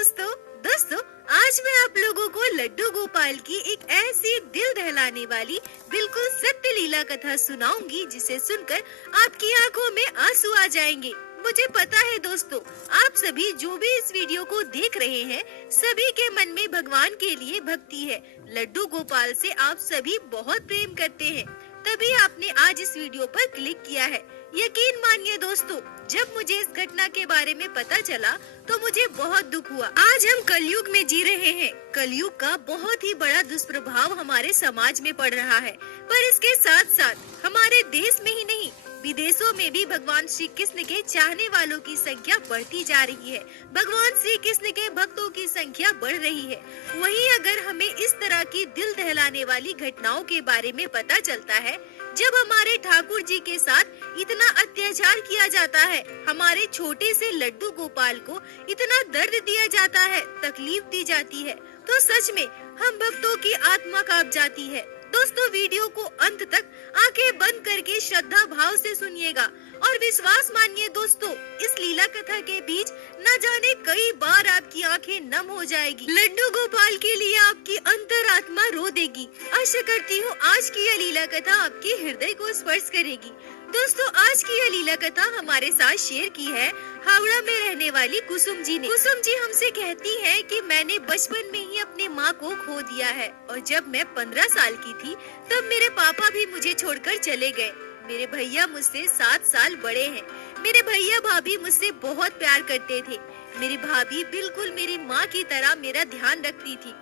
दोस्तों दोस्तों आज मैं आप लोगों को लड्डू गोपाल की एक ऐसी दिल दहलाने वाली बिल्कुल सत्य लीला कथा सुनाऊंगी जिसे सुनकर आपकी आंखों में आंसू आ जाएंगे। मुझे पता है दोस्तों, आप सभी जो भी इस वीडियो को देख रहे हैं सभी के मन में भगवान के लिए भक्ति है। लड्डू गोपाल से आप सभी बहुत प्रेम करते हैं, तभी आपने आज इस वीडियो पर क्लिक किया है। यकीन मानिए दोस्तों, जब मुझे इस घटना के बारे में पता चला तो मुझे बहुत दुख हुआ। आज हम कलयुग में जी रहे हैं। कलयुग का बहुत ही बड़ा दुष्प्रभाव हमारे समाज में पड़ रहा है, पर इसके साथ साथ हमारे देश में ही नहीं विदेशों में भी भगवान श्री कृष्ण के चाहने वालों की संख्या बढ़ती जा रही है। भगवान श्री कृष्ण के भक्तों की संख्या बढ़ रही है। वहीं अगर हमें इस तरह की दिल दहलाने वाली घटनाओं के बारे में पता चलता है, जब हमारे ठाकुर जी के साथ इतना अत्याचार किया जाता है, हमारे छोटे से लड्डू गोपाल को इतना दर्द दिया जाता है, तकलीफ दी जाती है, तो सच में हम भक्तों की आत्मा कांप जाती है। दोस्तों, वीडियो को अंत तक आंखें बंद करके श्रद्धा भाव से सुनिएगा और विश्वास मानिए दोस्तों, इस लीला कथा के बीच न जाने कई बार आपकी आंखें नम हो जाएगी। लड्डू गोपाल के लिए आपकी अंतरात्मा रो देगी। आशा करती हूँ आज की यह लीला कथा आपके हृदय को स्पर्श करेगी। दोस्तों, आज की यह लीला कथा हमारे साथ शेयर की है हावड़ा में रहने वाली कुसुम जी ने। कुसुम जी हमसे कहती हैं कि मैंने बचपन में ही अपनी माँ को खो दिया है और जब मैं 15 साल की थी तब मेरे पापा भी मुझे छोड़कर चले गए। मेरे भैया मुझसे 7 साल बड़े हैं। मेरे भैया भाभी मुझसे बहुत प्यार करते थे। मेरी भाभी बिल्कुल मेरी माँ की तरह मेरा ध्यान रखती थी।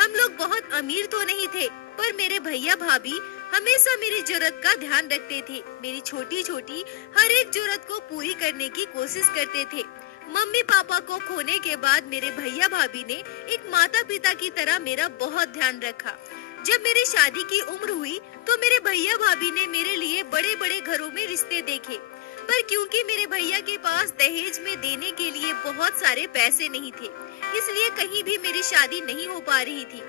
हम लोग बहुत अमीर तो नहीं थे, पर मेरे भैया भाभी हमेशा मेरी जरूरत का ध्यान रखते थे। मेरी छोटी छोटी हर एक जरूरत को पूरी करने की कोशिश करते थे। मम्मी पापा को खोने के बाद मेरे भैया भाभी ने एक माता पिता की तरह मेरा बहुत ध्यान रखा। जब मेरी शादी की उम्र हुई तो मेरे भैया भाभी ने मेरे लिए बड़े बड़े घरों में रिश्ते देखे, पर क्योंकि मेरे भैया के पास दहेज में देने के लिए बहुत सारे पैसे नहीं थे, इसलिए कहीं भी मेरी शादी नहीं हो पा रही थी।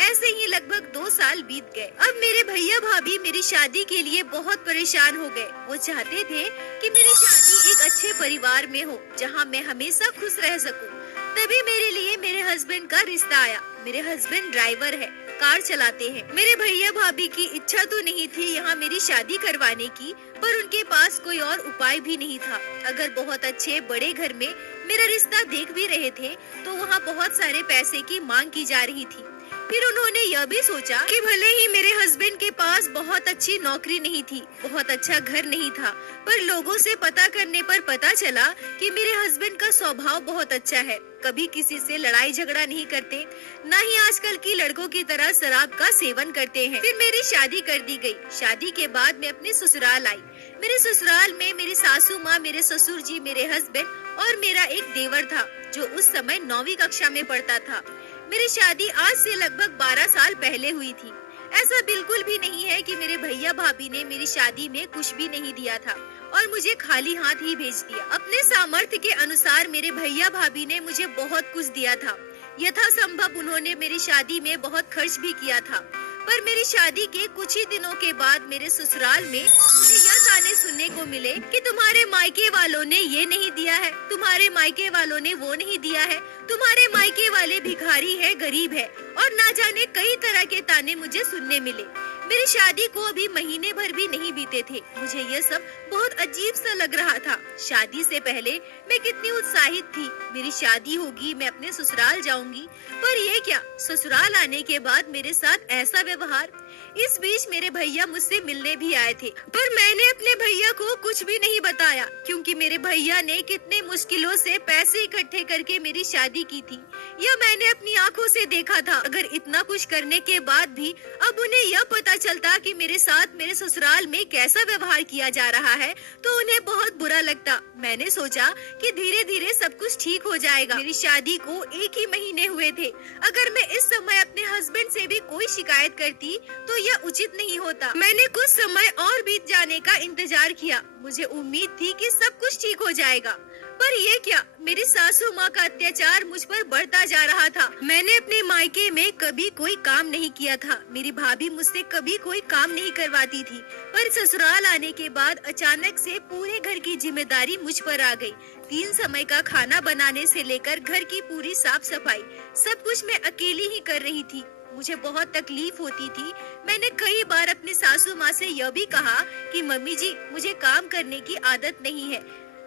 ऐसे ही लगभग 2 साल बीत गए। अब मेरे भैया भाभी मेरी शादी के लिए बहुत परेशान हो गए। वो चाहते थे कि मेरी शादी एक अच्छे परिवार में हो, जहाँ मैं हमेशा खुश रह सकूं। तभी मेरे लिए मेरे हस्बैंड का रिश्ता आया। मेरे हस्बैंड ड्राइवर है, कार चलाते हैं। मेरे भैया भाभी की इच्छा तो नहीं थी यहाँ मेरी शादी करवाने की, पर उनके पास कोई और उपाय भी नहीं था। अगर बहुत अच्छे बड़े घर में मेरा रिश्ता देख भी रहे थे तो वहाँ बहुत सारे पैसे की मांग की जा रही थी। फिर उन्होंने यह भी सोचा कि भले ही मेरे हस्बैंड के पास बहुत अच्छी नौकरी नहीं थी, बहुत अच्छा घर नहीं था, पर लोगों से पता करने पर पता चला कि मेरे हस्बैंड का स्वभाव बहुत अच्छा है। कभी किसी से लड़ाई झगड़ा नहीं करते, न ही आजकल की लड़कों की तरह शराब का सेवन करते हैं। फिर मेरी शादी कर दी गई। शादी के बाद मैं अपने ससुराल आई। मेरे ससुराल में मेरी सासू माँ, मेरे ससुर जी, मेरे हस्बैंड और मेरा एक देवर था जो उस समय 9वीं कक्षा में पढ़ता था। मेरी शादी आज से लगभग 12 साल पहले हुई थी। ऐसा बिल्कुल भी नहीं है कि मेरे भैया भाभी ने मेरी शादी में कुछ भी नहीं दिया था और मुझे खाली हाथ ही भेज दिया। अपने सामर्थ्य के अनुसार मेरे भैया भाभी ने मुझे बहुत कुछ दिया था। यथासंभव उन्होंने मेरी शादी में बहुत खर्च भी किया था, पर मेरी शादी के कुछ ही दिनों के बाद मेरे ससुराल में मुझे यह ताने सुनने को मिले कि तुम्हारे मायके वालों ने ये नहीं दिया है, तुम्हारे मायके वालों ने वो नहीं दिया है, तुम्हारे मायके वाले भिखारी है, गरीब है, और ना जाने कई तरह के ताने मुझे सुनने मिले। मेरी शादी को अभी महीने भर भी नहीं बीते थे। मुझे यह सब बहुत अजीब सा लग रहा था। शादी से पहले मैं कितनी उत्साहित थी, मेरी शादी होगी, मैं अपने ससुराल जाऊंगी, पर ये क्या, ससुराल आने के बाद मेरे साथ ऐसा व्यवहार। इस बीच मेरे भैया मुझसे मिलने भी आए थे, पर मैंने अपने भैया को कुछ भी नहीं बताया, क्योंकि मेरे भैया ने कितने मुश्किलों से पैसे इकट्ठे करके मेरी शादी की थी। यह मैंने अपनी आंखों से देखा था। अगर इतना कुछ करने के बाद भी अब उन्हें यह पता चलता कि मेरे साथ मेरे ससुराल में कैसा व्यवहार किया जा रहा है, तो उन्हें बहुत बुरा लगता। मैंने सोचा कि धीरे धीरे सब कुछ ठीक हो जाएगा। मेरी शादी को 1 ही महीने हुए थे। अगर मैं इस समय अपने हस्बैंड से भी कोई शिकायत करती तो यह उचित नहीं होता। मैंने कुछ समय और बीत जाने का इंतजार किया। मुझे उम्मीद थी कि सब कुछ ठीक हो जाएगा, पर ये क्या, मेरी सासू माँ का अत्याचार मुझ पर बढ़ता जा रहा था। मैंने अपने मायके में कभी कोई काम नहीं किया था। मेरी भाभी मुझसे कभी कोई काम नहीं करवाती थी, पर ससुराल आने के बाद अचानक से पूरे घर की जिम्मेदारी मुझ पर आ गई। 3 समय का खाना बनाने से लेकर घर की पूरी साफ सफाई, सब कुछ मैं अकेली ही कर रही थी। मुझे बहुत तकलीफ होती थी। मैंने कई बार अपनी सासू माँ से यह भी कहा कि मम्मी जी, मुझे काम करने की आदत नहीं है,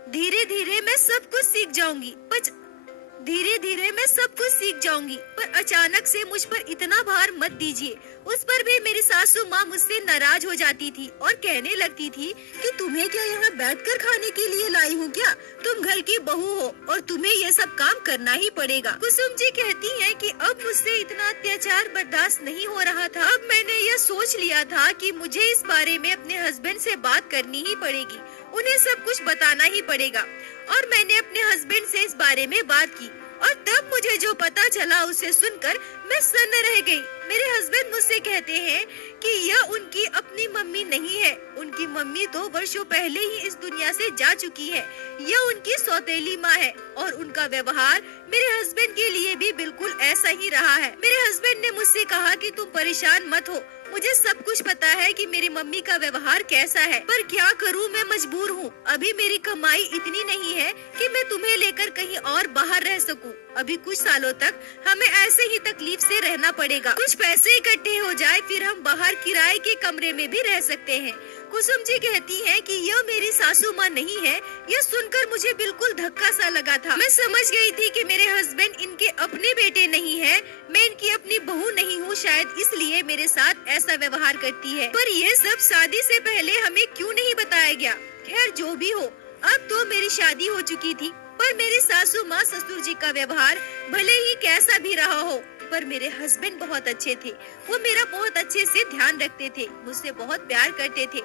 धीरे धीरे मैं सब कुछ सीख जाऊंगी। पर अचानक से मुझ पर इतना भार मत दीजिए। उस पर भी मेरी सासू माँ मुझसे नाराज हो जाती थी और कहने लगती थी कि तुम्हें क्या यहाँ बैठकर खाने के लिए लाई हूँ क्या? तुम घर की बहू हो और तुम्हें ये सब काम करना ही पड़ेगा। कुसुम जी कहती हैं कि अब मुझसे इतना अत्याचार बर्दाश्त नहीं हो रहा था। अब मैंने यह सोच लिया था कि मुझे इस बारे में अपने हस्बैंड से बात करनी ही पड़ेगी, उन्हें सब कुछ बताना ही पड़ेगा। और मैंने अपने हस्बैंड से इस बारे में बात की और तब मुझे जो पता चला उसे सुनकर मैं सन्न रह गई। मेरे हस्बैंड मुझसे कहते हैं कि यह उनकी अपनी मम्मी नहीं है, उनकी मम्मी तो वर्षों पहले ही इस दुनिया से जा चुकी है। यह उनकी सौतेली माँ है और उनका व्यवहार मेरे हस्बैंड के लिए भी बिल्कुल ऐसा ही रहा है। मेरे हस्बैंड ने मुझसे कहा कि तुम परेशान मत हो, मुझे सब कुछ पता है कि मेरी मम्मी का व्यवहार कैसा है, पर क्या करूं, मैं मजबूर हूं। अभी मेरी कमाई इतनी नहीं है कि मैं तुम्हें लेकर कहीं और बाहर रह सकूं। अभी कुछ सालों तक हमें ऐसे ही तकलीफ से रहना पड़ेगा। कुछ पैसे इकट्ठे हो जाए, फिर हम बाहर किराए के कमरे में भी रह सकते हैं। कुसुम जी कहती हैं कि यह मेरी सासू माँ नहीं है। यह सुनकर मुझे बिल्कुल धक्का सा लगा था। मैं समझ गई थी कि मेरे हस्बैंड इनके अपने बेटे नहीं है, मैं इनकी अपनी बहू नहीं हूँ, शायद इसलिए मेरे साथ ऐसा व्यवहार करती है। पर यह सब शादी से पहले हमें क्यों नहीं बताया गया? खैर जो भी हो, अब तो मेरी शादी हो चुकी थी, पर मेरी सासू माँ ससुर जी का व्यवहार भले ही कैसा भी रहा हो, पर मेरे हस्बैंड बहुत अच्छे थे। वो मेरा बहुत अच्छे से ध्यान रखते थे, मुझसे बहुत प्यार करते थे।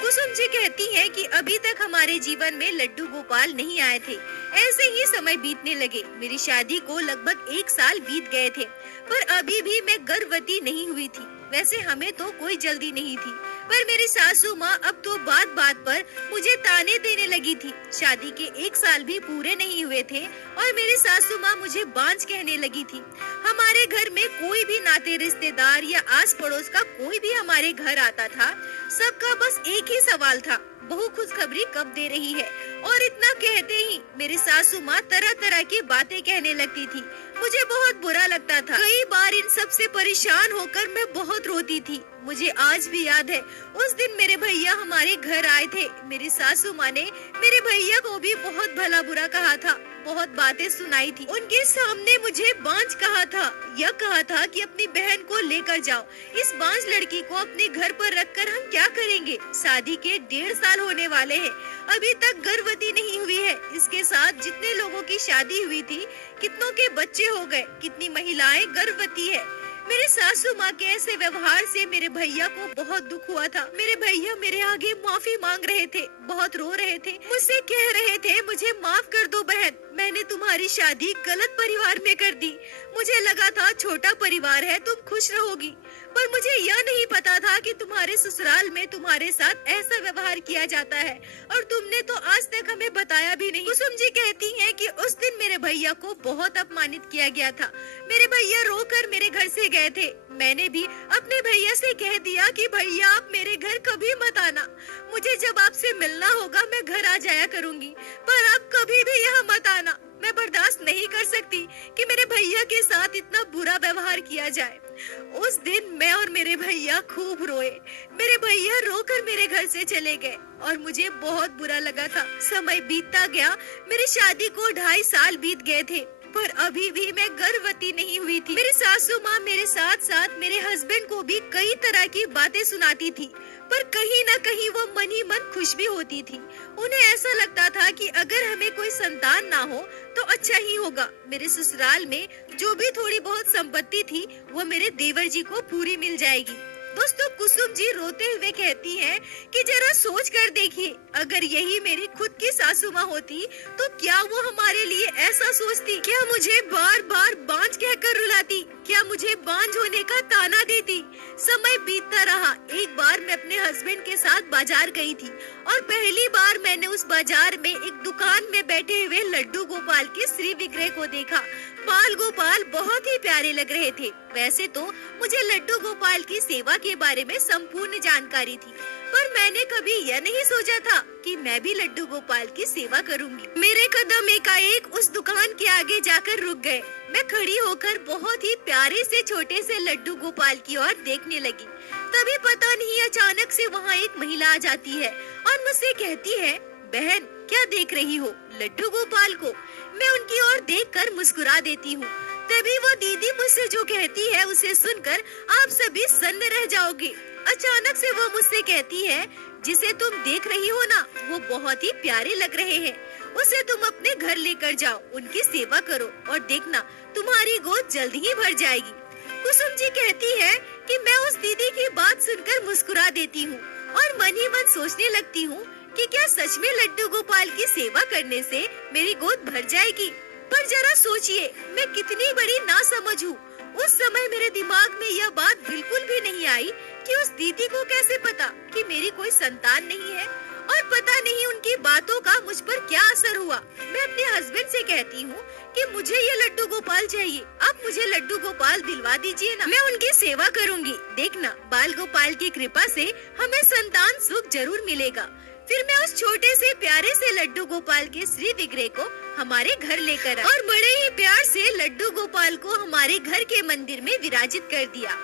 कुसुम जी कहती हैं कि अभी तक हमारे जीवन में लड्डू गोपाल नहीं आए थे। ऐसे ही समय बीतने लगे। मेरी शादी को लगभग 1 साल बीत गए थे, पर अभी भी मैं गर्भवती नहीं हुई थी। वैसे हमें तो कोई जल्दी नहीं थी, पर मेरी सासू माँ अब तो बात बात पर मुझे ताने देने लगी थी। शादी के 1 साल भी पूरे नहीं हुए थे और मेरी सासू माँ मुझे बांझ कहने लगी थी। हमारे घर में कोई भी नाते रिश्तेदार या आस पड़ोस का कोई भी हमारे घर आता था, सबका बस एक ही सवाल था, बहू खुशखबरी कब दे रही है। और इतना कहते ही मेरी सासू माँ तरह तरह की बातें कहने लगती थी। मुझे बहुत बुरा लगता था। कई बार इन सब से परेशान होकर मैं बहुत रोती थी। मुझे आज भी याद है, उस दिन मेरे भैया हमारे घर आए थे। मेरी सासू माँ ने मेरे भैया को भी बहुत भला बुरा कहा था, बहुत बातें सुनाई थी। उनके सामने मुझे बांझ कहा था, यह कहा था कि अपनी बहन को लेकर जाओ। इस बांझ लड़की को अपने घर पर रखकर हम क्या करेंगे? शादी के 1.5 साल होने वाले हैं, अभी तक गर्भवती नहीं हुई है। इसके साथ जितने लोगों की शादी हुई थी, कितनों के बच्चे हो गए, कितनी महिलाएं गर्भवती है। मेरे सासू माँ के ऐसे व्यवहार से मेरे भैया को बहुत दुख हुआ था। मेरे भैया मेरे आगे माफी मांग रहे थे, बहुत रो रहे थे, मुझसे कह रहे थे मुझे माफ कर दो बहन, मैंने तुम्हारी शादी गलत परिवार में कर दी। मुझे लगा था छोटा परिवार है, तुम खुश रहोगी, पर मुझे यह नहीं पता था कि तुम्हारे ससुराल में तुम्हारे साथ ऐसा व्यवहार किया जाता है, और तुमने तो आज तक हमें बताया भी नहीं। कुसुम जी कहती हैं कि उस दिन मेरे भैया को बहुत अपमानित किया गया था। मेरे भैया रोकर मेरे घर से गए थे। मैंने भी अपने भैया से कह दिया कि भैया आप मेरे घर कभी मत आना, मुझे जब आपसे मिलना होगा मैं घर आ जाया करूँगी, पर आप कभी भी यहाँ मत आना। मैं बर्दाश्त नहीं कर सकती कि मेरे भैया के साथ इतना बुरा व्यवहार किया जाए। उस दिन मैं और मेरे भैया खूब रोए। मेरे भैया रोकर मेरे घर से चले गए और मुझे बहुत बुरा लगा था। समय बीतता गया, मेरी शादी को 2.5 साल बीत गए थे, पर अभी भी मैं गर्भवती नहीं हुई थी। मेरी सासू माँ मेरे साथ साथ मेरे हस्बैंड को भी कई तरह की बातें सुनाती थी, पर कहीं न कहीं वो मन ही मन खुश भी होती थी। उन्हें ऐसा लगता था कि अगर हमें कोई संतान ना हो तो अच्छा ही होगा। मेरे ससुराल में जो भी थोड़ी बहुत संपत्ति थी वो मेरे देवर जी को पूरी मिल जाएगी। दोस्तों, कुसुम जी रोते हुए कहती हैं कि जरा सोच कर देखिए, अगर यही मेरी खुद की सासू माँ होती तो क्या वो हमारे लिए ऐसा सोचती? क्या मुझे बार बार बांझ कहकर रुलाती, क्या मुझे बांझ होने का ताना देती। समय बीतता रहा। एक बार मैं अपने हस्बैंड के साथ बाजार गई थी और पहली बार मैंने उस बाजार में एक दुकान में बैठे हुए लड्डू गोपाल के श्री विग्रह को देखा। बाल गोपाल बहुत ही प्यारे लग रहे थे। वैसे तो मुझे लड्डू गोपाल की सेवा के बारे में संपूर्ण जानकारी थी, पर मैंने कभी यह नहीं सोचा था कि मैं भी लड्डू गोपाल की सेवा करूंगी। मेरे कदम एकाएक उस दुकान के आगे जाकर रुक गए। मैं खड़ी होकर बहुत ही प्यारे से छोटे से लड्डू गोपाल की ओर देखने लगी। तभी पता नहीं अचानक से वहाँ एक महिला आ जाती है और मुझसे कहती है, बहन क्या देख रही हो, लड्डू गोपाल को। मैं उनकी ओर देखकर मुस्कुरा देती हूँ। तभी वो दीदी मुझसे जो कहती है उसे सुनकर आप सभी सन्न रह जाओगे। अचानक से वो मुझसे कहती है, जिसे तुम देख रही हो ना, वो बहुत ही प्यारे लग रहे हैं। उसे तुम अपने घर लेकर जाओ, उनकी सेवा करो और देखना तुम्हारी गोद जल्द ही भर जाएगी। कुसुम जी कहती है कि मैं उस दीदी की बात सुनकर मुस्कुरा देती हूँ और मन ही मन सोचने लगती हूँ कि क्या सच में लड्डू गोपाल की सेवा करने से मेरी गोद भर जाएगी। पर जरा सोचिए, मैं कितनी बड़ी नासमझ हूँ। उस समय मेरे दिमाग में यह बात बिल्कुल भी नहीं आई कि उस दीदी को कैसे पता कि मेरी कोई संतान नहीं है, और पता नहीं उनकी बातों का मुझ पर क्या असर हुआ। मैं अपने हस्बैंड से कहती हूँ कि मुझे ये लड्डू गोपाल चाहिए, आप मुझे लड्डू गोपाल दिलवा दीजिए ना, मैं उनकी सेवा करूँगी। देखना बाल गोपाल की कृपा से हमें संतान सुख जरूर मिलेगा। फिर मैं उस छोटे से प्यारे से लड्डू गोपाल के श्री विग्रह को हमारे घर लेकर आई और बड़े ही प्यार से लड्डू गोपाल को हमारे घर के मंदिर में विराजित कर दिया।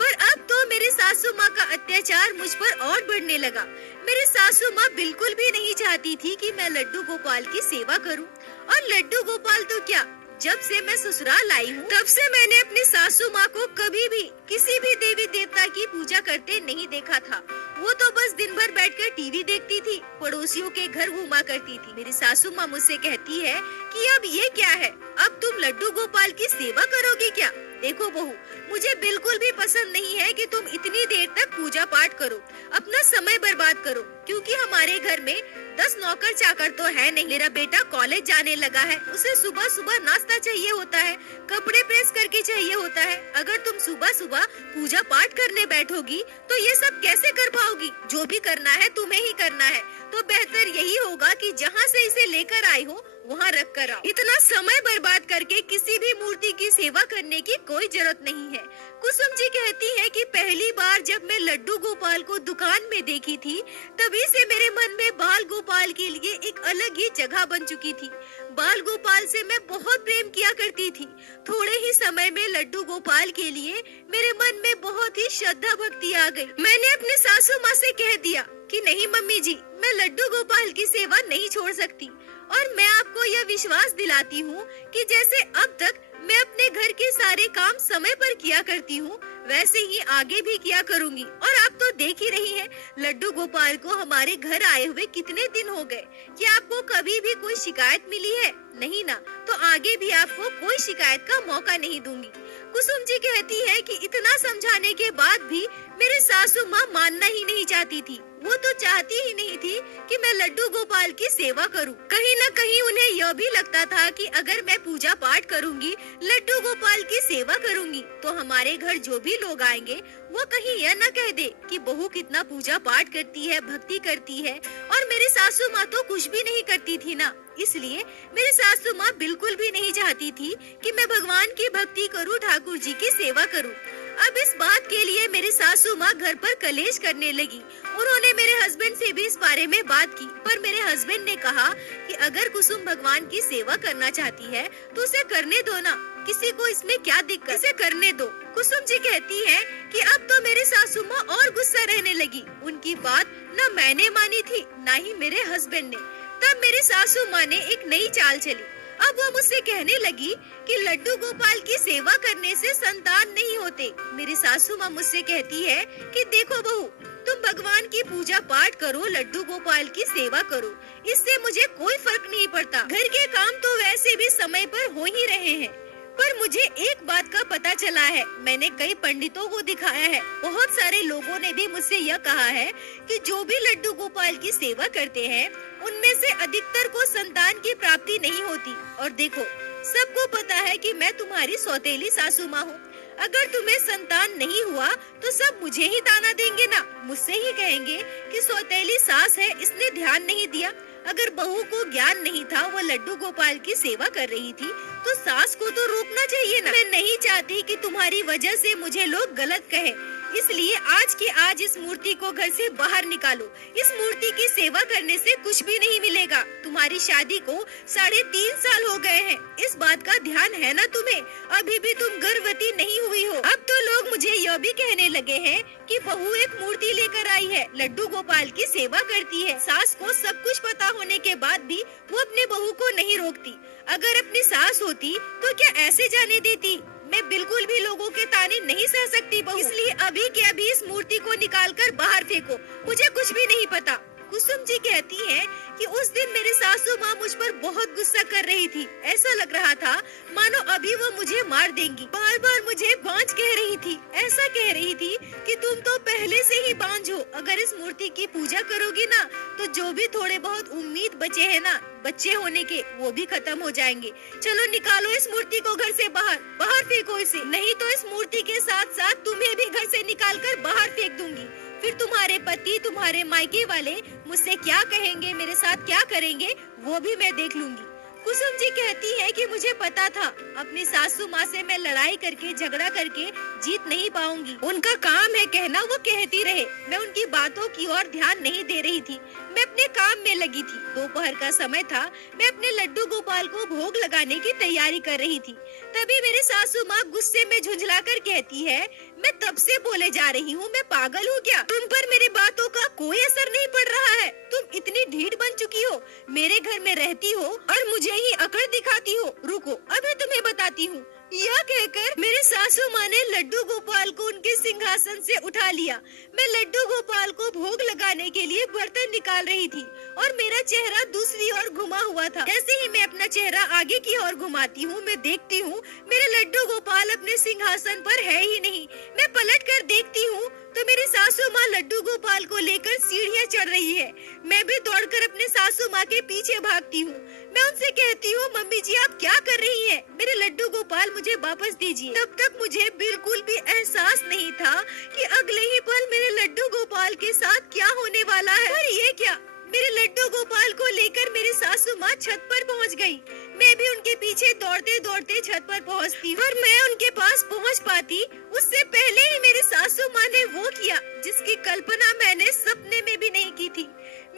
पर अब तो मेरे सासू माँ का अत्याचार मुझ पर और बढ़ने लगा। मेरी सासू माँ बिल्कुल भी नहीं चाहती थी कि मैं लड्डू गोपाल की सेवा करूं। और लड्डू गोपाल तो क्या, जब से मैं ससुराल आई हूँ तब से मैंने अपनी सासू माँ को कभी भी किसी भी देवी देवता की पूजा करते नहीं देखा था। वो तो बस दिन भर बैठकर टीवी देखती थी, पड़ोसियों के घर घूमा करती थी। मेरी सासू माँ मुझसे कहती है कि अब ये क्या है, अब तुम लड्डू गोपाल की सेवा करोगी क्या। देखो बहू, मुझे बिल्कुल भी पसंद नहीं है कि तुम इतनी देर तक पूजा पाठ करो, अपना समय बर्बाद करो, क्योंकि हमारे घर में 10 नौकर चाकर तो है नहीं। मेरा बेटा कॉलेज जाने लगा है, उसे सुबह सुबह नाश्ता चाहिए होता है, कपड़े प्रेस करके चाहिए होता है। अगर तुम सुबह सुबह पूजा पाठ करने बैठोगी तो ये सब कैसे कर पाओगी। जो भी करना है तुम्हें ही करना है, तो बेहतर यही होगा कि जहाँ से इसे लेकर आई हो वहाँ रख कर आओ। इतना समय बर्बाद करके किसी भी मूर्ति की सेवा करने की कोई जरूरत नहीं है। कुसुम जी कहती है कि पहली बार जब मैं लड्डू गोपाल को दुकान में देखी थी, तभी से मेरे मन में बाल गोपाल के लिए एक अलग ही जगह बन चुकी थी। बाल गोपाल से मैं बहुत प्रेम किया करती थी। थोड़े ही समय में लड्डू गोपाल के लिए मेरे मन में बहुत ही श्रद्धा भक्ति आ गई। मैंने अपने सासू माँ से कह दिया कि नहीं मम्मी जी, मैं लड्डू गोपाल की सेवा नहीं छोड़ सकती। और मैं आपको यह विश्वास दिलाती हूँ कि जैसे अब तक मैं अपने घर के सारे काम समय पर किया करती हूँ, वैसे ही आगे भी किया करूँगी। और आप तो देख ही रही हैं, लड्डू गोपाल को हमारे घर आए हुए कितने दिन हो गए। क्या आपको कभी भी कोई शिकायत मिली है? नहीं ना, तो आगे भी आपको कोई शिकायत का मौका नहीं दूंगी। कुसुम जी कहती है कि इतना समझाने के बाद भी मेरे सासू माँ मानना ही नहीं चाहती थी। वो तो चाहती ही नहीं थी कि मैं लड्डू गोपाल की सेवा करूं। कहीं न कहीं उन्हें यह भी लगता था कि अगर मैं पूजा पाठ करूंगी, लड्डू गोपाल की सेवा करूंगी, तो हमारे घर जो भी लोग आएंगे वो कहीं यह न कह दे कि बहू कितना पूजा पाठ करती है, भक्ति करती है। और मेरी सासू माँ तो कुछ भी नहीं करती थी ना, इसलिए मेरी सासू माँ बिल्कुल भी नहीं चाहती थी कि मैं भगवान की भक्ति करूं, ठाकुर जी की सेवा करूं। अब इस बात के लिए मेरी सासू माँ घर पर कलेश करने लगी। उन्होंने मेरे हस्बैंड से भी इस बारे में बात की, पर मेरे हस्बैंड ने कहा कि अगर कुसुम भगवान की सेवा करना चाहती है तो उसे करने दो ना, किसी को इसमें क्या दिक्कत, इसे करने दो। कुसुम जी कहती है कि अब तो मेरी सासू माँ और गुस्सा रहने लगी। उनकी बात न मैंने मानी थी, न ही मेरे हस्बैंड ने। तब मेरी सासू माँ ने एक नई चाल चली। अब वो मुझसे कहने लगी कि लड्डू गोपाल की सेवा करने से संतान नहीं होते। मेरी सासू माँ मुझसे कहती है कि देखो बहू, तुम भगवान की पूजा पाठ करो, लड्डू गोपाल की सेवा करो, इससे मुझे कोई फर्क नहीं पड़ता। घर के काम तो वैसे भी समय पर हो ही रहे हैं। पर मुझे एक बात का पता चला है, मैंने कई पंडितों को दिखाया है, बहुत सारे लोगों ने भी मुझसे यह कहा है कि जो भी लड्डू गोपाल की सेवा करते हैं, उनमें से अधिकतर को संतान की प्राप्ति नहीं होती। और देखो, सबको पता है कि मैं तुम्हारी सौतेली सासू माँ हूँ। अगर तुम्हें संतान नहीं हुआ तो सब मुझे ही ताना देंगे ना, मुझसे ही कहेंगे कि सौतेली सास है, इसने ध्यान नहीं दिया। अगर बहू को ज्ञान नहीं था, वो लड्डू गोपाल की सेवा कर रही थी, तो सास को तो रोकना चाहिए ना। मैं नहीं चाहती कि तुम्हारी वजह से मुझे लोग गलत कहें, इसलिए आज की आज इस मूर्ति को घर से बाहर निकालो। इस मूर्ति की सेवा करने से कुछ भी नहीं मिलेगा। तुम्हारी शादी को 3.5 साल हो गए हैं, इस बात का ध्यान है ना तुम्हें? अभी भी तुम गर्भवती नहीं हुई हो। अब तो लोग मुझे यह भी कहने लगे हैं कि बहू एक मूर्ति लेकर आई है, लड्डू गोपाल की सेवा करती है। सास को सब कुछ पता होने के बाद भी वो अपने बहू को नहीं रोकती। अगर अपनी सास होती तो क्या ऐसे जाने देती? मैं बिल्कुल भी लोगों के ताने नहीं सह सकती बहू, इसलिए अभी के अभी इस मूर्ति को निकालकर बाहर फेंको। मुझे कुछ भी नहीं पता। कुसुम जी कहती हैं कि उस दिन मेरी सासू माँ मुझ पर बहुत गुस्सा कर रही थी। ऐसा लग रहा था मानो अभी वो मुझे मार देंगी। बार बार मुझे बांझ कह रही थी। ऐसा कह रही थी कि तुम तो पहले से ही बांझ हो। अगर इस मूर्ति की पूजा करोगी ना तो जो भी थोड़े बहुत उम्मीद बचे हैं ना बच्चे होने के, वो भी खत्म हो जाएंगे। चलो निकालो इस मूर्ति को घर से बाहर, बाहर फेंको इसे, नहीं तो इस मूर्ति के साथ साथ तुम्हें भी घर से निकाल कर बाहर फेंक दूंगी। फिर तुम्हारे पति, तुम्हारे मायके वाले मुझसे क्या कहेंगे, मेरे साथ क्या करेंगे, वो भी मैं देख लूंगी। कुसुम जी कहती है कि मुझे पता था अपनी सासू माँ से मैं लड़ाई करके, झगड़ा करके जीत नहीं पाऊंगी। उनका काम है कहना, वो कहती रहे। मैं उनकी बातों की ओर ध्यान नहीं दे रही थी, मैं अपने काम में लगी थी। दोपहर का समय था, मैं अपने लड्डू गोपाल को भोग लगाने की तैयारी कर रही थी। तभी मेरी सासू माँ गुस्से में झुंझलाकर कहती है, मैं तब से बोले जा रही हूँ, मैं पागल हूँ क्या? तुम पर मेरी बातों का कोई असर नहीं पड़ रहा है। तुम इतनी ढीठ बन चुकी हो, मेरे घर में रहती हो और मुझे ही अकड़ दिखाती हो। रुको, अभी तुम्हें बताती हूँ। यह कहकर मेरे सासू माँ ने लड्डू गोपाल को उनके सिंहासन से उठा लिया। मैं लड्डू गोपाल को भोग लगाने के लिए बर्तन निकाल रही थी और मेरा चेहरा दूसरी ओर घुमा हुआ था। जैसे ही मैं अपना चेहरा आगे की ओर घुमाती हूँ, मैं देखती हूँ मेरे लड्डू गोपाल अपने सिंहासन पर है ही नहीं। मैं पलट कर देखती हूँ तो मेरी सासू माँ लड्डू गोपाल को लेकर सीढ़ियाँ चढ़ रही है। मैं भी दौड़कर अपने सासू माँ के पीछे भागती हूँ। मैं उनसे कहती हूँ, मम्मी जी आप क्या कर रही हैं? मेरे लड्डू गोपाल मुझे वापस दीजिए। तब तक मुझे बिल्कुल भी एहसास नहीं था कि अगले ही पल मेरे लड्डू गोपाल के साथ क्या होने वाला है। और ये क्या, मेरे लड्डू गोपाल को लेकर मेरी सासू माँ छत पर पहुँच गयी। मैं भी उनके पीछे दौड़ते दौड़ते छत पर पहुँचती, पर मैं उनके पास पहुँच पाती उससे पहले ही मेरी सासू माँ ने वो किया जिसकी कल्पना मैंने सपने में भी नहीं की थी।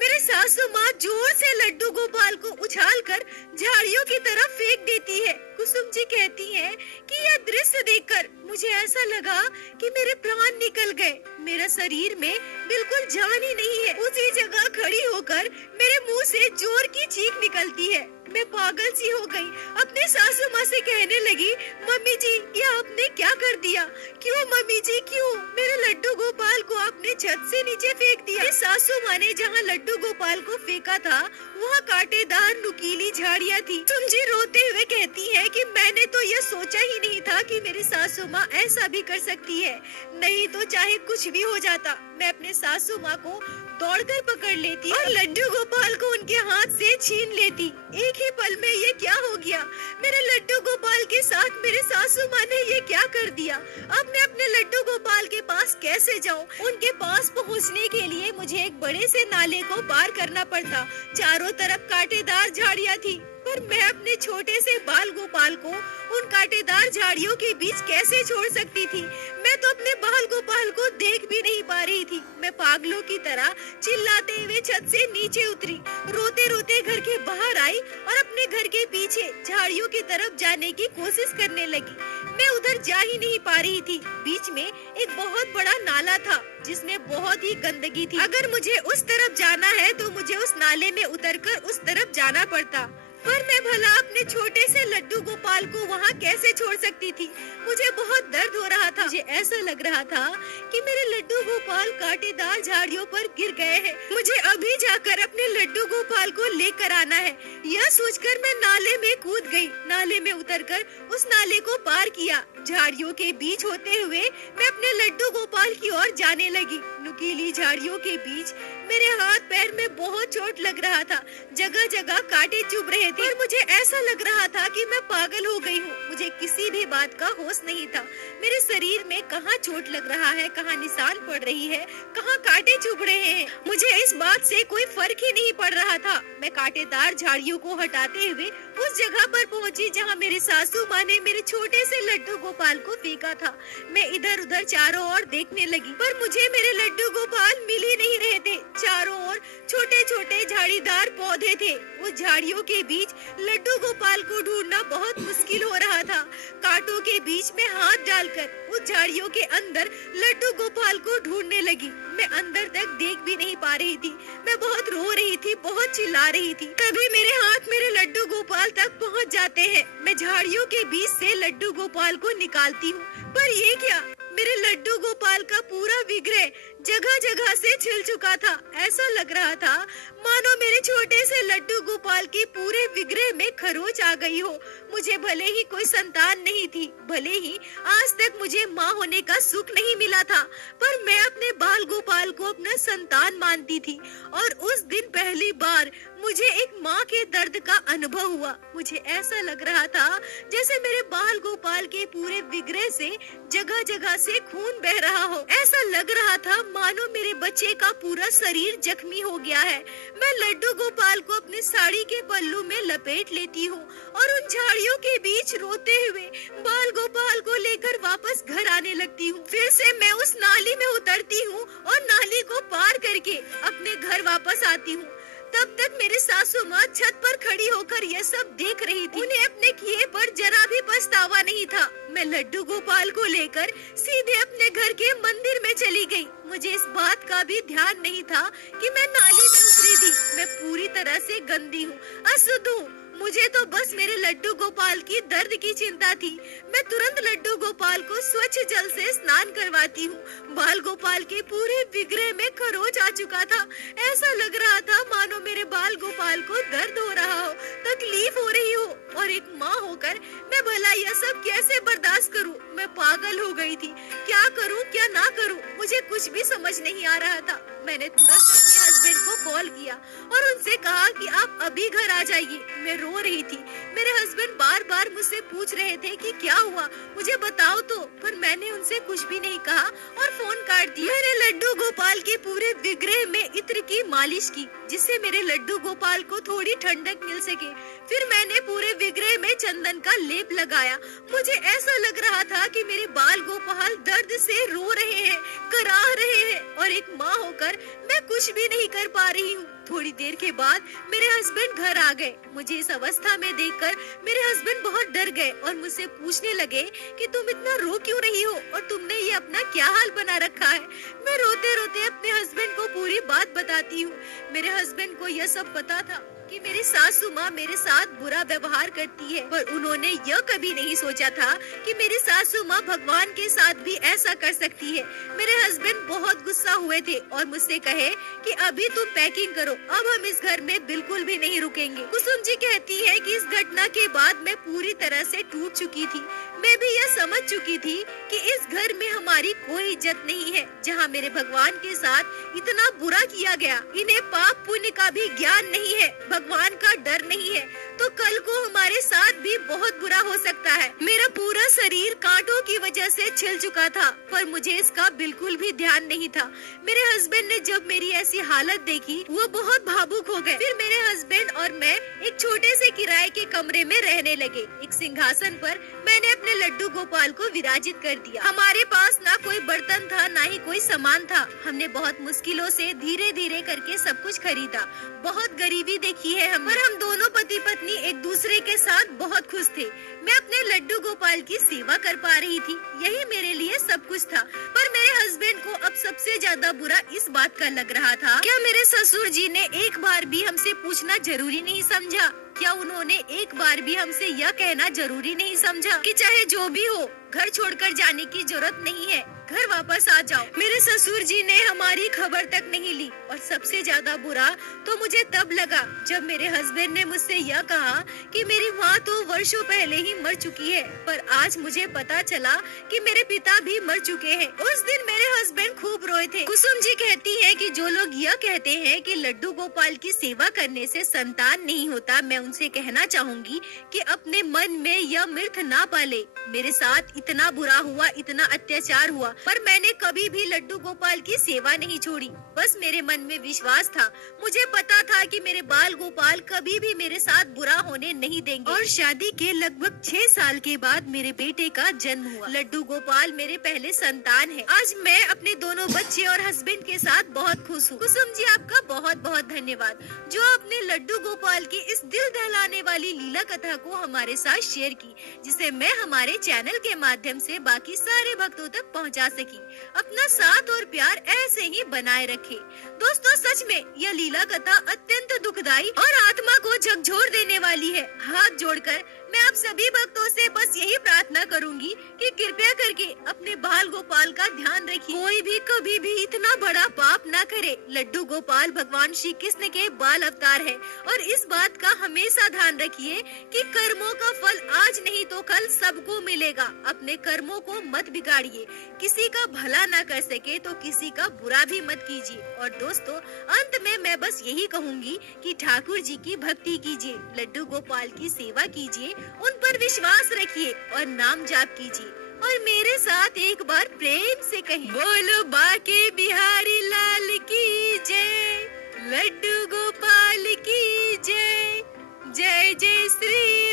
मेरे सासू माँ जोर से लड्डू गोपाल को उछालकर झाड़ियों की तरफ फेंक देती है। कुसुम जी कहती हैं कि यह दृश्य देखकर मुझे ऐसा लगा कि मेरे प्राण निकल गए। मेरा शरीर में बिल्कुल जान ही नहीं है। उसी जगह खड़ी होकर मेरे मुंह से जोर की चीख निकलती है। मैं पागल सी हो गई। अपने सासू माँ से कहने लगी, मम्मी जी ये आपने क्या कर दिया? क्यों मम्मी जी क्यों? मेरे लड्डू गोपाल को आपने छत से नीचे फेंक दिया। मेरी सासू माँ ने जहाँ लड्डू गोपाल को फेंका था वहाँ कांटेदार नुकीली झाड़ियाँ थी। तुम जी रोते हुए कहती है कि मैंने तो ये सोचा ही नहीं था कि मेरी सासू माँ ऐसा भी कर सकती है। नहीं तो चाहे कुछ भी हो जाता, मैं अपने सासू माँ को दौड़कर पकड़ लेती और लड्डू गोपाल को उनके हाथ से छीन लेती। एक ही पल में ये क्या हो गया? मेरे लड्डू गोपाल के साथ मेरे सासू माँ ने ये क्या कर दिया? अब मैं अपने लड्डू गोपाल के पास कैसे जाऊँ? उनके पास पहुँचने के लिए मुझे एक बड़े से नाले को पार करना पड़ता। चारों तरफ कांटेदार झाड़ियाँ थी, पर मैं अपने छोटे से बाल गोपाल को उन कांटेदार झाड़ियों के बीच कैसे छोड़ सकती थी? मैं तो अपने बाल गोपाल को देख भी नहीं पा रही थी। मैं पागलों की तरह चिल्लाते हुए छत से नीचे उतरी, रोते रोते घर के बाहर आई और अपने घर के पीछे झाड़ियों की तरफ जाने की कोशिश करने लगी। मैं उधर जा ही नहीं पा रही थी। बीच में एक बहुत बड़ा नाला था जिसमें बहुत ही गंदगी थी। अगर मुझे उस तरफ जाना है तो मुझे उस नाले में उतरकर उस तरफ जाना पड़ता, पर मैं भला अपने छोटे से लड्डू गोपाल को वहाँ कैसे छोड़ सकती थी? मुझे बहुत दर्द हो रहा था। मुझे ऐसा लग रहा था कि मेरे लड्डू गोपाल कांटेदार झाड़ियों पर गिर गए हैं। मुझे अभी जाकर अपने लड्डू गोपाल को लेकर आना है। यह सोचकर मैं नाले में कूद गई। नाले में उतरकर उस नाले को पार किया। झाड़ियों के बीच होते हुए मैं अपने लड्डू गोपाल की ओर जाने लगी। नुकीली झाड़ियों के बीच मेरे हाथ पैर में बहुत चोट लग रहा था, जगह जगह कांटे चुभ रहे थे और मुझे ऐसा लग रहा था कि मैं पागल हो गई हूँ। मुझे किसी भी बात का होश नहीं था। मेरे शरीर में कहाँ चोट लग रहा है, कहाँ निशान पड़ रही है, कहाँ कांटे चुभ रहे हैं, मुझे इस बात से कोई फर्क ही नहीं पड़ रहा था। मैं कांटेदार झाड़ियों को हटाते हुए उस जगह पर पहुंची जहां मेरी सासू माँ ने मेरे छोटे से लड्डू गोपाल को फेंका था। मैं इधर उधर चारों ओर देखने लगी, पर मुझे मेरे लड्डू गोपाल मिल ही नहीं रहे थे। चारों ओर छोटे छोटे झाड़ीदार पौधे थे। उस झाड़ियों के बीच लड्डू गोपाल को ढूंढना बहुत मुश्किल हो रहा था। कांटों के बीच में हाथ डालकर उस झाड़ियों के अंदर लड्डू गोपाल को ढूंढने लगी। मैं अंदर तक देख भी नहीं पा रही थी। मैं बहुत रो रही थी, बहुत चिल्ला रही थी। तभी मेरे हाथ मेरे लड्डू गोपाल तक पहुंच जाते हैं। मैं झाड़ियों के बीच से लड्डू गोपाल को निकालती हूँ, पर ये क्या, मेरे लड्डू गोपाल का पूरा विग्रह जगह जगह से छिल चुका था। ऐसा लग रहा था मानो मेरे छोटे से लड्डू गोपाल के पूरे विग्रह में खरोच आ गई हो। मुझे भले ही कोई संतान नहीं थी, भले ही आज तक मुझे माँ होने का सुख नहीं मिला था, पर मैं अपने बाल गोपाल को अपना संतान मानती थी। और उस दिन पहली बार मुझे एक माँ के दर्द का अनुभव हुआ। मुझे ऐसा लग रहा था जैसे मेरे बाल गोपाल के पूरे विग्रह से जगह जगह से खून बह रहा हो। ऐसा लग रहा था मानो मेरे बच्चे का पूरा शरीर जख्मी हो गया है। मैं लड्डू गोपाल को अपनी साड़ी के पल्लू में लपेट लेती हूँ और उन झाड़ियों के बीच रोते हुए बाल गोपाल को लेकर वापस घर आने लगती हूँ। फिर से मैं उस नाली में उतरती हूँ और नाली को पार करके अपने घर वापस आती हूँ। तब तक मेरे सासू माँ छत पर खड़ी होकर यह सब देख रही थी। उन्हें अपने किए पर जरा भी पछतावा नहीं था। मैं लड्डू गोपाल को लेकर सीधे अपने घर के मंदिर में चली गई। मुझे इस बात का भी ध्यान नहीं था कि मैं नाली में उतरी थी। मैं पूरी तरह से गंदी हूँ, अशुद्ध हूँ। मुझे तो बस मेरे लड्डू गोपाल की दर्द की चिंता थी। मैं तुरंत लड्डू गोपाल को स्वच्छ जल से स्नान करवाती हूँ। बाल गोपाल के पूरे विग्रह में खरोच आ चुका था। ऐसा लग रहा था मानो मेरे बाल गोपाल को दर्द हो रहा हो, तकलीफ हो रही हो। और एक माँ होकर मैं भला यह सब कैसे बर्दाश्त करूँ? मैं पागल हो गई थी। क्या करूँ क्या ना करूँ, मुझे कुछ भी समझ नहीं आ रहा था। मैंने तुरंत अपने हस्बैंड को कॉल किया और उनसे कहा कि आप अभी घर आ जाइए। मैं रो रही थी। मेरे हस्बैंड बार बार मुझसे पूछ रहे थे कि क्या हुआ, मुझे बताओ तो, पर मैंने उनसे कुछ भी नहीं कहा और फोन काट दिया। मेरे लड्डू गोपाल के पूरे विग्रह में इत्र की मालिश की, जिससे मेरे लड्डू गोपाल को थोड़ी ठंडक मिल सके। फिर मैंने पूरे विग्रह में चंदन का लेप लगाया। मुझे ऐसा लग रहा था कि मेरे बाल गोपाल दर्द से रो रहे हैं, कराह रहे हैं, और एक माँ होकर मैं कुछ भी नहीं कर पा रही हूँ। थोड़ी देर के बाद मेरे हस्बैंड घर आ गए। मुझे इस अवस्था में देखकर मेरे हस्बैंड बहुत डर गए और मुझसे पूछने लगे कि तुम इतना रो क्यों रही हो और तुमने ये अपना क्या हाल बना रखा है। मैं रोते रोते अपने हस्बैंड को पूरी बात बताती हूँ। मेरे हस्बैंड को यह सब पता था कि मेरी सासू माँ मेरे साथ बुरा व्यवहार करती है, पर उन्होंने यह कभी नहीं सोचा था कि मेरी सासू माँ भगवान के साथ भी ऐसा कर सकती है। मेरे हस्बैंड बहुत गुस्सा हुए थे और मुझसे कहे कि अभी तुम पैकिंग करो, अब हम इस घर में बिल्कुल भी नहीं रुकेंगे। कुसुम जी कहती है कि इस घटना के बाद मैं पूरी तरह से टूट चुकी थी। मैं भी यह समझ चुकी थी कि इस घर में हमारी कोई इज्जत नहीं है। जहाँ मेरे भगवान के साथ इतना बुरा किया गया, इन्हें पाप पुण्य का भी ज्ञान नहीं है, भगवान का डर नहीं है, तो कल को हमारे साथ भी बहुत बुरा हो सकता है। मेरा पूरा शरीर कांटों की वजह से छिल चुका था, पर मुझे इसका बिल्कुल भी ध्यान नहीं था। मेरे हस्बैंड ने जब मेरी ऐसी हालत देखी, वो बहुत भावुक हो गए। फिर मेरे हस्बैंड और मैं एक छोटे से किराए के कमरे में रहने लगे। एक सिंहासन पर मैंने अपने लड्डू गोपाल को विराजित कर दिया। हमारे पास ना कोई बर्तन था, ना ही कोई सामान था। हमने बहुत मुश्किलों से धीरे धीरे करके सब कुछ खरीदा। बहुत गरीबी देखी है हम, पर हम दोनों पति पत्नी एक दूसरे के साथ बहुत खुश थे। मैं अपने लड्डू गोपाल की सेवा कर पा रही थी, यही मेरे लिए सब कुछ था। पर मेरे हस्बैंड को अब सबसे ज्यादा बुरा इस बात का लग रहा था, क्या मेरे ससुर जी ने एक बार भी हमसे पूछना जरूरी नहीं समझा क्या उन्होंने एक बार भी हमसे यह कहना जरूरी नहीं समझा कि चाहे जो भी हो घर छोड़कर जाने की जरूरत नहीं है, घर वापस आ जाओ। मेरे ससुर जी ने हमारी खबर तक नहीं ली और सबसे ज्यादा बुरा तो मुझे तब लगा जब मेरे हस्बैंड ने मुझसे यह कहा कि मेरी माँ तो वर्षों पहले ही मर चुकी है, पर आज मुझे पता चला कि मेरे पिता भी मर चुके हैं। उस दिन मेरे हस्बैंड खूब रोए थे। कुसुम जी कहती है कि जो लोग यह कहते हैं कि लड्डू गोपाल की सेवा करने से संतान नहीं होता, मैं उनसे कहना चाहूंगी कि अपने मन में यह मिर्थ ना पाले। मेरे साथ इतना बुरा हुआ, इतना अत्याचार हुआ, पर मैंने कभी भी लड्डू गोपाल की सेवा नहीं छोड़ी। बस मेरे मन में विश्वास था, मुझे पता था कि मेरे बाल गोपाल कभी भी मेरे साथ बुरा होने नहीं देंगे। और शादी के लगभग 6 साल के बाद मेरे बेटे का जन्म हुआ। लड्डू गोपाल मेरे पहले संतान है। आज मैं अपने दोनों बच्चे और हस्बैंड के साथ बहुत खुश हूँ। कुसुम जी आपका बहुत बहुत धन्यवाद जो आपने लड्डू गोपाल की इस दिल दहलाने वाली लीला कथा को हमारे साथ शेयर की, जिसे मैं हमारे चैनल के माध्यम से बाकी सारे भक्तों तक पहुंचा सकी। अपना साथ और प्यार ऐसे ही बनाए रखे। दोस्तों सच में यह लीला कथा अत्यंत दुखदाई और आत्मा को झकझोर देने वाली है। हाथ जोड़कर मैं आप सभी भक्तों से बस यही प्रार्थना करूंगी कि कृपया करके अपने बाल गोपाल का ध्यान रखिए। कोई भी कभी भी इतना बड़ा पाप ना करे। लड्डू गोपाल भगवान श्री कृष्ण के बाल अवतार है और इस बात का हमेशा ध्यान रखिए कि कर्मों का फल आज नहीं तो कल सबको मिलेगा। अपने कर्मों को मत बिगाड़िए। किसी का भला ना कर सके तो किसी का बुरा भी मत कीजिए। और दोस्तों अंत में मैं बस यही कहूंगी कि ठाकुर जी की भक्ति कीजिए, लड्डू गोपाल की सेवा कीजिए, उन पर विश्वास रखिए और नाम जाप कीजिए। और मेरे साथ एक बार प्रेम से कहिए, बोलो बाके बिहारी लाल की जय, लड्डू गोपाल की जय, जय जय श्री